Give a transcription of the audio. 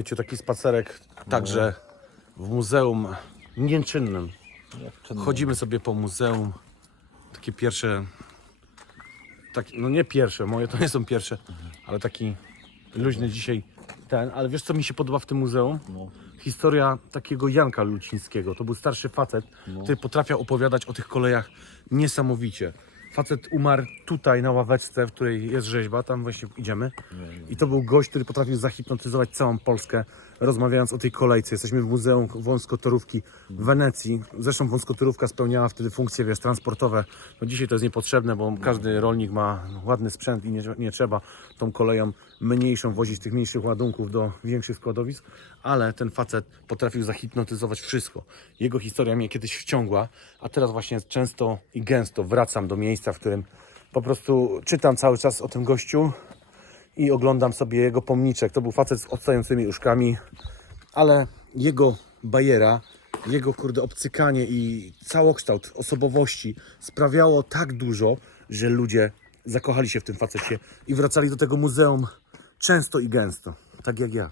Wiecie, taki spacerek także w muzeum nieczynnym. Chodzimy sobie po muzeum. Takie pierwsze. Tak, no nie pierwsze, moje to nie są pierwsze, ale taki luźny dzisiaj ten. Ale wiesz co mi się podoba w tym muzeum? No. Historia takiego Janka Lucińskiego. To był starszy facet, który potrafiał opowiadać o tych kolejach niesamowicie. Facet umarł tutaj na ławeczce, w której jest rzeźba, tam właśnie idziemy. I to był gość, który potrafił zahipnotyzować całą Polskę, rozmawiając o tej kolejce. Jesteśmy w Muzeum Wąskotorówki w Wenecji. Zresztą wąskotorówka spełniała wtedy funkcje, wiesz, transportowe. No dzisiaj to jest niepotrzebne, bo każdy rolnik ma ładny sprzęt i nie, nie trzeba tą koleją mniejszą wozić tych mniejszych ładunków do większych składowisk, ale ten facet potrafił zahipnotyzować wszystko. Jego historia mnie kiedyś wciągła, a teraz właśnie często i gęsto wracam do miejsca, w którym po prostu czytam cały czas o tym gościu i oglądam sobie jego pomniczek. To był facet z odstającymi uszkami, ale jego bajera, jego kurde obcykanie i całokształt osobowości sprawiało tak dużo, że ludzie zakochali się w tym facecie i wracali do tego muzeum często i gęsto, tak jak ja.